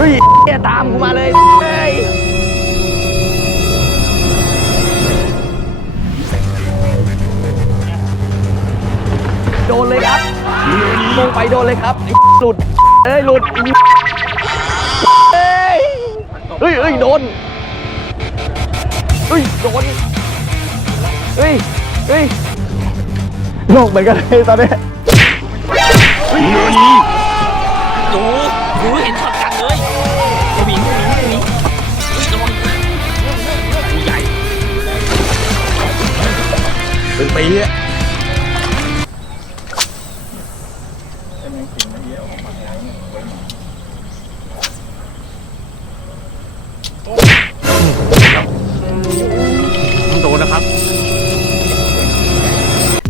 เฮ้ยเหี้ยตามกูมาเลยเฮ้ยโดนเลยครับลงไปโดนเลยครับไอ้หลุดเอ้ยหลุดเอ้ยเฮ้ยเฮ้ยโดนเฮ้ยโดนเฮ้ยเฮ้ยโลกเหมือนกันเลยตอนนี้ดูดูเห็นช็อต เป็น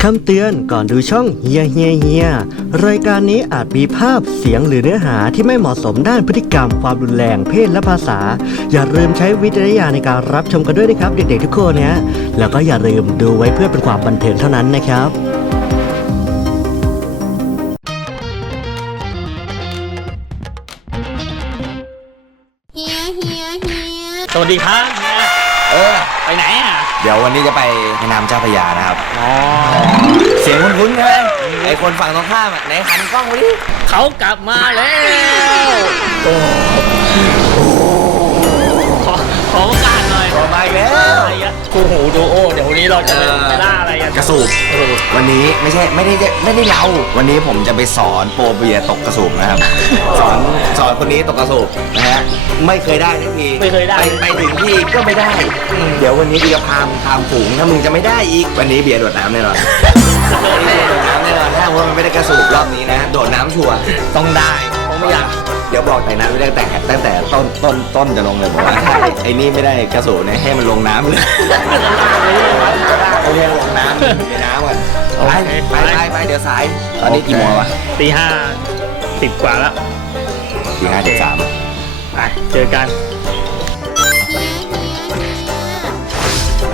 คำเตือนก่อนดูช่องเฮียเฮียเฮียรายการนี้อาจมีภาพเสียงหรือเนื้อหาที่ไม่เหมาะสมด้านพฤติกรรม ความรุนแรงเพศและภาษา อย่าลืมใช้วิจารณญาณในการรับชมกันด้วยนะครับ เด็กๆทุกคนนะแล้วก็อย่าลืมดูไว้เพื่อเป็นความบันเทิงเท่านั้นนะครับเฮียเฮียเฮียสวัสดีครับเฮียเออไปไหนอะ เดี๋ยววันนี้จะไปแม่น้ำเจ้าพระยานะครับ อ๋อ เสียงคุ้นๆใช่ไหมไอคนฝั่งตรงข้ามอะไหนหันกล้องไปดิเขากลับมาแล้วขอขอโอกาสหน่อย ออกมาอีกแล้วอะไรอะ คู่หูดูโอเดี๋ยววันนี้เราจะไปเออไปล่าอะไรกันกระสูบวันนี้ไม่ใช่ไม่ได้ไม่ได้เราวันนี้ผมจะไปสอนโปรเบียร์ตกกระสูบนะครับ สอนสอนคนนี้ตกกระสูบนะฮะไม่เคยได้ทักทีไม่เคยได้ไปไปถึงที่ก็ไม่ได้ เดี๋ยววันนี้เบียร์พามพามฝูงถ้ามึงจะไม่ได้อีกวันนี้เบียร์โดดน้ำแน่นอนวันนี้โดดน้ำแน่นอนถ้าว่ามันไม่ได้กระสูบรอบนี้นะโดดน้ำชัวร์ต้องได้ผมไม่อยาก เดี๋ยวบอกแต่นั้นไว้ตั้งแต่ตั้งแต่ต้นต้นต้นจะลงเลยบอกว่าถ้าไอ้นี่ไม่ได้กระสูบเนี่ยให้มันลงน้ำเลยโอเคลงน้ำในน้ำก่อนไปไปไปไปเดี๋ยวสายตอนนี้กี่โมงวะตีห้าสิบกว่าแล้วสี่ห้าสิบสาม ไปเจอกัน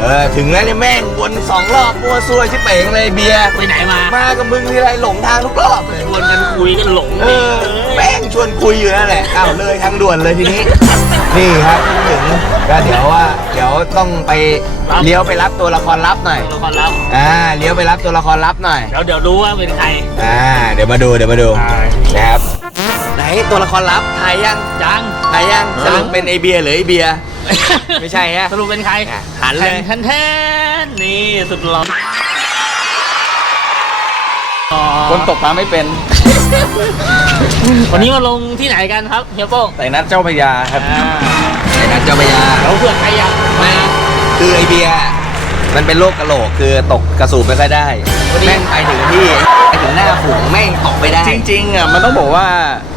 เออถึงแล้วเนี่ยแม่งวนสองรอบมัวซัวชิบเป๋งเลยเบียร์ไปไหนมา มากับมึงทีไรหลงทางทุกรอบเลย ชวนกันคุยกันหลงเออ แม่งชวนคุยอยู่นั่นแหละอ้าวเลยทางด่วนเลยทีนี้ นี่ครับถึงก็เดี๋ยวว่าเดี๋ยวต้องไปเลี้ยวไปรับตัวละครลับหน่อยละครลับอ่าเลี้ยวไปรับตัวละครลับหน่อย เดี๋ยวเดี๋ยวรู้ว่าเป็นใครอ่าเดี๋ยวมาดูเดี๋ยวมาดูนะครับไหนตัวละครลับทายยังจังทายยังสรุปเป็นไอเบียร์หรือไอเบียร์ไม่ใช่ฮะสรุปเป็นใครหันเลยแทนแทนนี่สุดหล่ออ๋อ คนตกปลาไม่เป็น วันนี้มาลงที่ไหนกันครับเฮียโป้งแต่นัดเจ้าพระยาครับอ่าไอ้นัทเจ้าพระยาแล้วเผื่อใครอยากไม่คือไอเบียร์มันเป็นโรคกระโหลกคือตกกระสูบไม่ค่อยได้ แม่งไปถึงที่ไปถึงหน้าฝูงแม่งตกไม่ได้ จริงๆอะมันต้องบอกว่า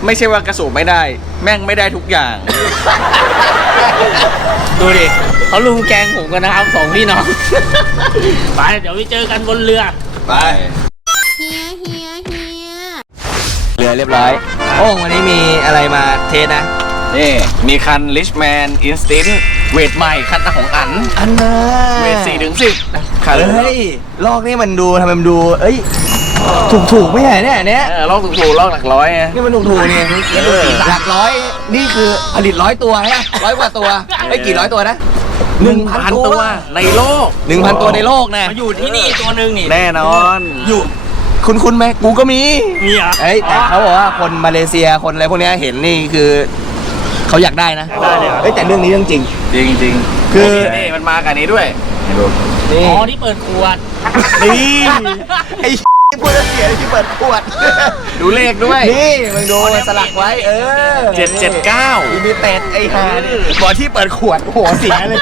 ไม่ใช่ว่ากระสูบไม่ได้ แม่งไม่ได้ทุกอย่าง ดูดิเขาลุมแกงผมกันนะครับสองพี่น้องไปเดี๋ยวไปเจอกันบนเรือ ไปเฮี ยเฮียเฮียเรือเรียบร้อย โอ้วันนี้มีอะไรมาเทสนะ นี่มีคัน Richman Instinct เวทใหม่คันของอัน อันน่ะเวท4ถึง10คันเฮ้ยลอกนี่มันดูทำไมมันดู เอ้ย ถูกถูกๆไม่ใช่เนี่ยอันเนี้ย เออลอกถูกๆลอกหลักร้อยไง นี่มันถูกถูกๆนี่หลักร้อย นี่คือผลิตร้อยตัวฮะร้อยกว่าตัวไอ้ยกี่ร้อยตัวนะหนึ่งพันพันตัตัววในโลกหนึ่งพันตัวในโลกนะ มาอยู่ที่นี่ตัวหนึ่งนี่แน่นอน อยู่ คุณคุณไหมกูก็มีมีเหรอเอ้ยแต่เขาบอกว่าคนมาเลเซียคนอะไรพวกเนี้ยเห็นนี่คือเขาอยากได้นะได้เลยเหรอ เอ้ยแต่เรื่องนี้เรื่องจริง จริงจริงคือ นี่มันมากันนี้ด้วยนี่อ๋อที่เปิดขวดนี่ไอ้พูดแล้วเสียที่เปิดขวด ดูเลขด้วย นี่มึงดูมันสลักไว้เออ779อินดิเต็ดไอ้ห่านี่บอกที่เปิดขวดหัวเสียเลย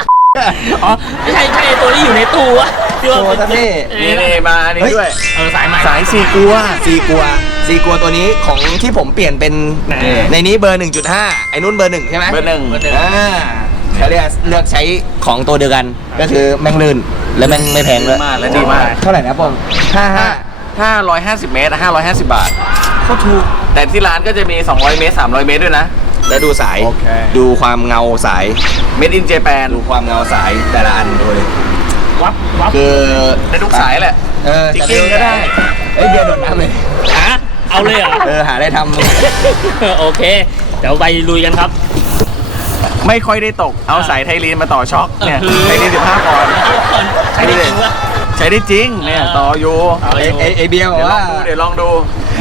อ๋อไม่ใช่ใช่ตัวที่อยู่ในตู้อะที่ว่าโชว์ซะนี่เอนี่อนี่มาอันนี้ด้วย เออสายใหม่สายซีกัวซีกัวซีกัวตัวนี้ของที่ผมเปลี่ยนเป็นไหนในนี้เบอร์ 1.5 ไอ้นุ่นเบอร์หนึ่งใช่ไหมเบอร์หนึ่งอ่าเขาเรียกเลือกใช้ของตัวเดียวกัน ก็คือแม่งลื่นและแม่งไม่แพงด้วยมากและดีมาก เท่าไหร่นะปองห้าห้าถ้า150เมตรอะ550บาทก็ถูกแต่ที่ร้านก็จะมี 200 เมตร 300 เมตรด้วยนะ แล้วดูสาย โอเค ดูความเงาสาย Made in Japan ดูความเงาสายแต่ละอันด้วยวับวับคือได้ทุกสายแหละ เออจริงๆก็ได้ เอ้ยเบียร์โดดน้ำเลย ฮะเอาเลยเหรอ เออ หาได้ทำโอเค เดี๋ยวไปลุยกันครับ ไม่ค่อยได้ตก เอาสายไทลีนมาต่อช็อคเนี่ยเออ ไทลีน15ปอนด์ใช้ได้จริงวะ ใช้ได้จริงเนี่ยต่ออยู่เอาไออยู่ไอไอเบียร์บอกเดี๋ยวลอว่างดูเดี๋ยวลองดู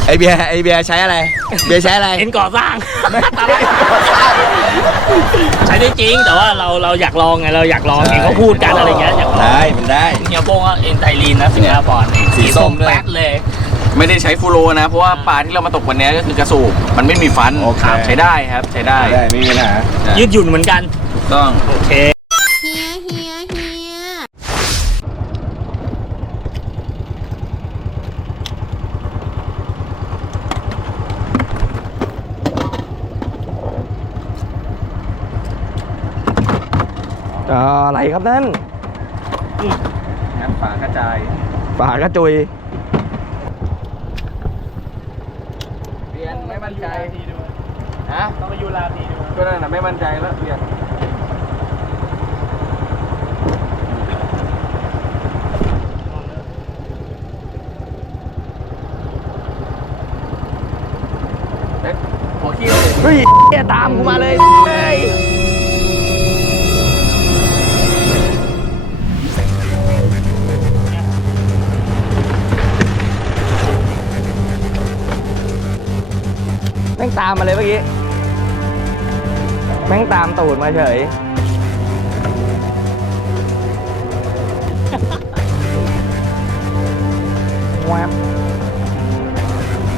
ไอเบียร์ไอเบียร์ใช้อะไร เบียร์ใช้อะไรเอ็นก่อสร้าง ใช้ได้จริงแต่ว่าเราเราอยากลองไงเราอยากลองเห็นเขาพูดกันอะไรเงี้ยอยากลองได้มันได้เฮียโป้งก็เอ็นไทลีนนะสิบห้าปอนด์สีส้มด้วยแป๊ดเลย ไม่ได้ใช้ฟูโรนะ เพราะว่าปลาที่เรามาตกวันนี้ก็คือกระสูบมันไม่มีฟันโอเค ครับใช้ได้ครับใช้ได้ ได้ไม่มีปัญหา ยืดหยุ่นเหมือนกัน ถูกต้อง โอเค เฮียเฮียเฮีย อะไรครับนั่นงั้นฝากระจายปลากระจุยเรียนไม่มั่นใจฮะต้องไปยูราทีดูก็นั่นน่ะไม่มั่นใจแล้วเรียนหัวขี้เลยเฮ้ยเหี้ยตามกูมาเลยเฮ้ย ม่งตามมาเลยเมื่อกี้ แม่งตามตูดมาเฉย แวบ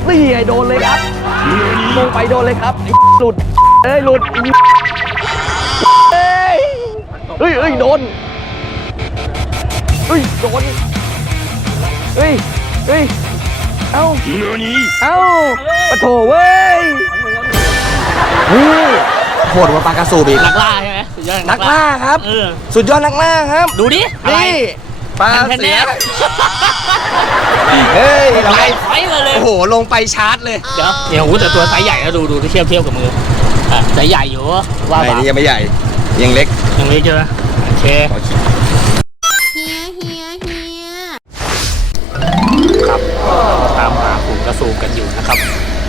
นี่ไงโดนเลยครับลงไปโดนเลยครับไอ้หลุดเอ้ยหลุดไอ้เอ้ยเฮ้ยเฮ้ยโดนเฮ้ยโดนเฮ้ยเฮ้ย เอ้าเอ้าปะโถเว้ยนี่โหดกว่าปลากระสูบอีกนักล่าใช่ไหมสุดยอดนักล่าครับ เออ สุดยอดนักล่าครับ ดูดิอะไรนี่ปลาแผ่นเสียแน่เฮ้ยเราไปไปไฟมาเลยโอ้โหลงไปชาร์จเลยเดี๋ยวเนี่ยโหแต่ตัวไซส์ใหญ่แล้วดูดูที่เทียบเทียบกับมืออะไซส์ใหญ่อยู่ว่าไม่แบบนี่ยังไม่ใหญ่ยังเล็กยังเล็กใช่ไหมโอเค นอยู่นะครับ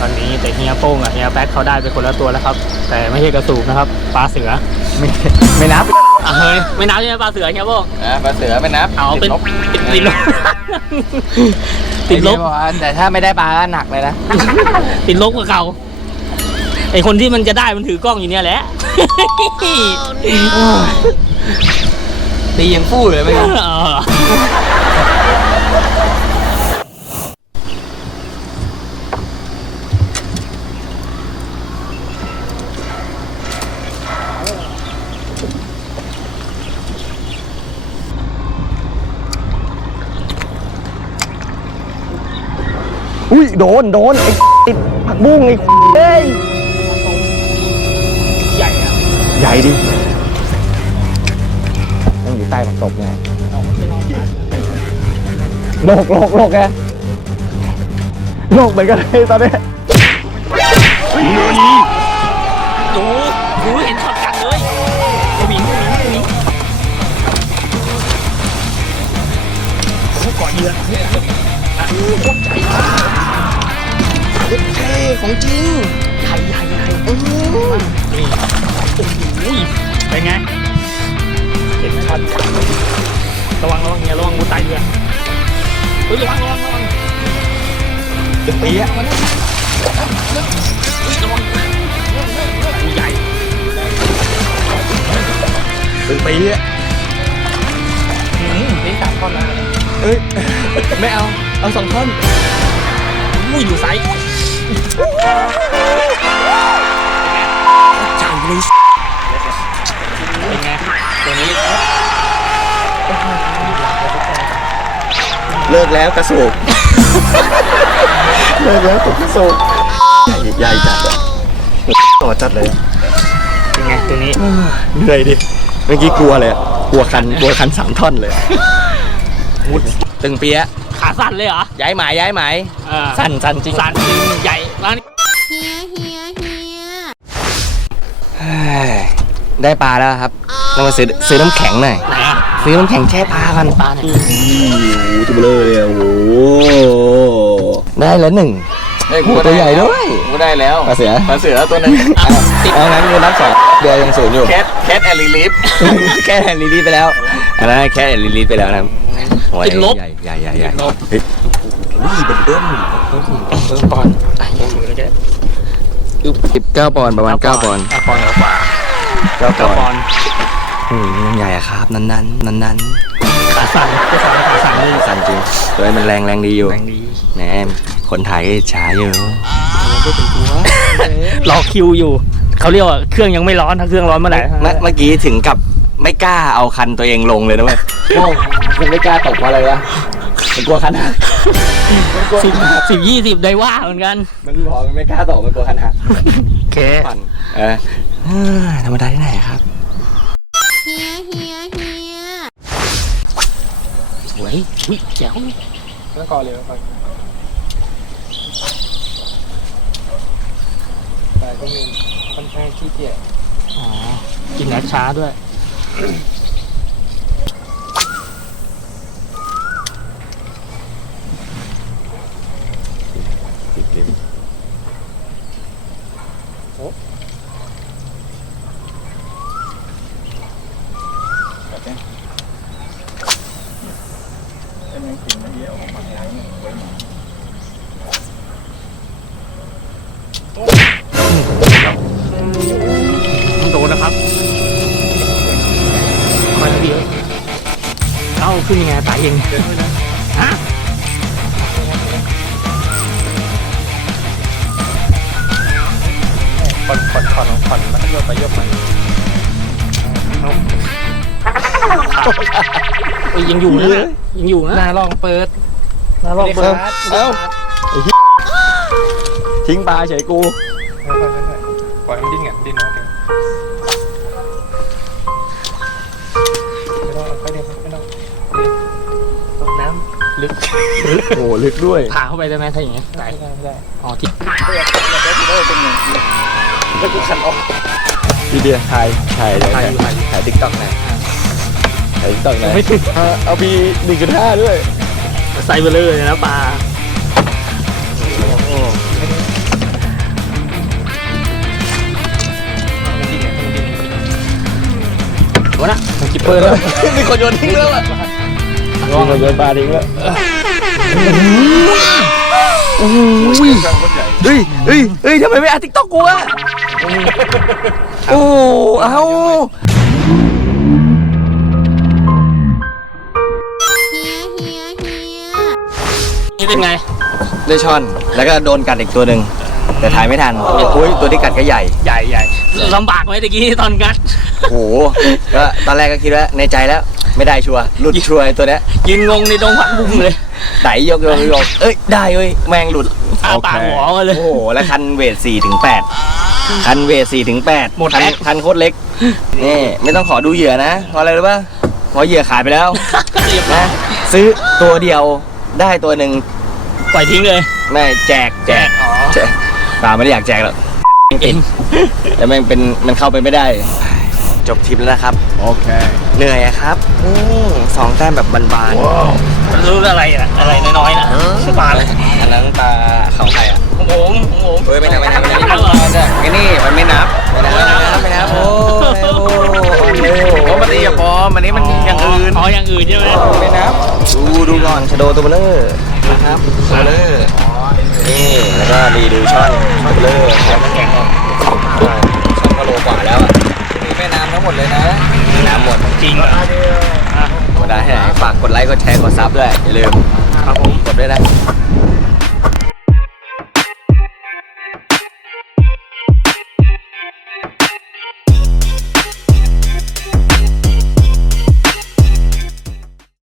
ตอนนี้แต่เฮียโป้งกับเฮียแป๊กเขาได้ไปคนละตัวแล้วครับ แต่ไม่ใช่กระสูบนะครับปลาเสือไม่ไม่นับอะเฮ้ยไม่นับใช่ไหมปลาเสือเฮียโป้งอะปลาเสือไม่นับเอาเป็นติดลบติดลบ ติดลบ ไอ้เหี้ยบอกว่าแต่ถ้าไม่ได้ปลาก็หนักเลยนะ ติดลบกว่าเก่าไอคนที่มันจะได้มันถือกล้องอยู่เนี่ยแหละ ตียังฟู่เลยไหมเออ อุ้ยโดนโดนไอ้ติดผักบุ้งไอ้เอ้ยใหญ่อะใหญ่ดิต้องอยู่ใต้ผักตบไงโลกโลกโลกแกโลกเหมือนกันเลยตอนนี้ หัวใจโอเท่ของจริงใหญ่ใหญ่ใหญ่นี่โอ้โหเป็นไงเห็นชัดระวังระวังเฮียระวังงูไตเรือเฮ้ยระวังระวังระวังเปี๊ยะเฮ้ยระวังงูใหญ่เป็นปีอะอืมนี่สามท่อนแล้วเอ้ยไม่เอา เอาสองท่อนอุ้ยดูไซส์จังเลยเป็นไงตัวนี้เลิกแล้วกระสูบเลิกแล้วตกกระสูบใหญ่จัดอะต่อจัดเลยเป็นไงตัวนี้เหนื่อยดิเมื่อกี้กลัวเลยอะกลัวคันกลัวคันสามท่อนเลยมุดตึงเปี๊ยะ ขาสั่นเลยเหรอย้ายหมายย้ายหมายเออสั่นสั่นจริงสั่นจริงใหญ่ร้านเฮียเฮียเฮียเฮ้ยได้ปลาแล้วครับต้องมาซื้อซื้อน้ำแข็งหน่อยไหนอะซื้อน้ำแข็งแช่ปลากันปลาไหนโอ้โหตัวเบลอเลยอะโอ้โหได้แล้วหนึ่ง เฮ้ยโอ้ตัวใหญ่ด้วย กูได้แล้วปลาเสือปลาเสือตัวหนึงเอางั้นกูนับสองเดือนยังศูนย์อยู่ แคทแคทแอนลิลิฟ แคทแอนลิลิฟไปแล้วอันนั้นแคทแอนลิลิฟไปแล้วนะครับ โอ้ยติดลบ ใหญ่ใหญ่ใหญ่ใหญ่ติดลบเฮ้ยอุ้ยเป็นเบิ้มเพิ่มปอนด์อะยังอยู่เลยแค่สิบเก้าปอนด์ประมาณเก้าปอนด์เก้าปอนด์กว่าเก้าเก้าปปออนนด์ด์อืมใหญ่อะครับ นั้นนั้นนั้นนั้นขาสั่นขาสั่นขาสั่นเลยสั่นจริงตัวนี้มันแรงแรงดีอยู่แรงดีแหมคนถ่ายก็อิจฉาอยู่รอคิวอยู่ เขาเรียกว่าเครื่องยังไม่ร้อนถ้าเครื่องร้อนเมื่อไหร่เมื่อเมื่อกี้ถึงกับ ไม่กล้าเอาคันตัวเองลงเลยนะเว้ยโอ้ยังไม่กล้าตกเพราะอะไรวะมันกลัวคันหักสิบสิบยี่สิบได้ว่าเหมือนกัน มันบอกมันไม่กล้าตกมันกลัวคันหักโอเคปั่นเออเอ้อธรรมดาที่ไหนครับ เฮียเฮียเฮียสวยอุ้ยแจ๋วต้องก่อนเลยก่อนแต่ก็มีค่อนข้างขี้เกียจอ๋อกินแอคช้าด้วย ต้ ฮะผ่อนผ่อนผ่อนผ่อนมันก็โยกไปโยกมาเอ้ยยังอยู่นะยังอยู่นะน้าลองเปิดน้าลองเปิดเอ้าทิ้งปลาเฉยกูปล่อยมันดิ้นไงดิ้นนะ ลึกโอ้ลึกด้วยพาเข้าไปได้ไหมถ้าอย่างงี้ไม่ได้ไม่ได้อ๋อที่แล้วกูคันออกพี่เดียถ่ายถ่ายเลยถ่ายอยู่ถ่ายอยู่ถ่ายติ๊กต็อกหน่อยถ่ายติ๊กต็อกหน่อยไม่ถึงเอาเอาปีหนึ่งจุดห้าด้วย ใส่ไปเลยนะปลาโอ้นะคิปเปอร์แล้วมีคนโยนทิ้งแล้วอะ มีคนโยนปลาทิ้งแล้วเฮ้ยเฮ้ยเฮ้ยทำไมไม่อัดติ๊กต็อกกูอะโอ้เอาเฮียเฮียเฮียนี่เป็นไงได้ช่อน แล้วก็โดนกัดอีกตัวหนึ่ง แต่ถ่ายไม่ทันโอ้ยตัวที่กัดก็ใหญ่ ใหญ่ใหญ่ลำบากไหมตะกี้ตอนงัด โอ้โหก็ตอนแรกก็คิดว่าในใจแล้ว ไม่ได้ชัวร์หลุดชัวร์ไอ้ตัวเนี้ยยืนงงในดงผักบุ้งเลยไดยกยกยกเอ้ยได้เว้ยแมงหลุด อ้าปากหัวมาเลย โอ้โหแล้วคันเวท4ถึง8คันเวท4ถึง8หมดคันแม็กคันโคตรเล็กนี่ไม่ต้องขอดูเหยื่อนะเพราะอะไรรู้ป่ะเพราะเหยื่อขายไปแล้วเรียบร้อนะยซื้อตัวเดียวได้ตัวหนึ่งปล่อยทิ้งเลยไม่แจกแจกอ๋อ แจกตาไม่ได้อยากแจกหรอกเองแต่แม่งเป็นมันเข้าไปไม่ได้ จบทริปแล้วนะครับ โอเคเหนื่อยอะครับอืมสองแต้มแบบบานรู้อะไรอะ อะไรน้อยๆนะปลาเลยๆอันนั้นปลาเขาไข่อะของผมของผมเฮ้ยไม่นับไม่นับไม่นับไม่นับเหรอไอ้นี่มันไม่นับไม่นับไม่นับไม่นับโอ้ยโอ้ยโอ้มันตีกับปอมอันนี้มันอย่างอื่นอ๋ออย่างอื่นใช่ไหมไม่นับดูดูก่อนชะโดตัวเบลอนะครับตัวเบลอนี่แล้วก็รีดูช่อนช่อนเบลอครับแกงช่อนก็โลกว่าแล้วอะมีแม่น้ำทั้ง หมดเลยนะแม่น้ำหมดจริงเหรออะธรรมดาให้ไหนฝากกดไลค์กดแชร์กดซับด้วยอย่าลืมครับผมกดด้วยนะ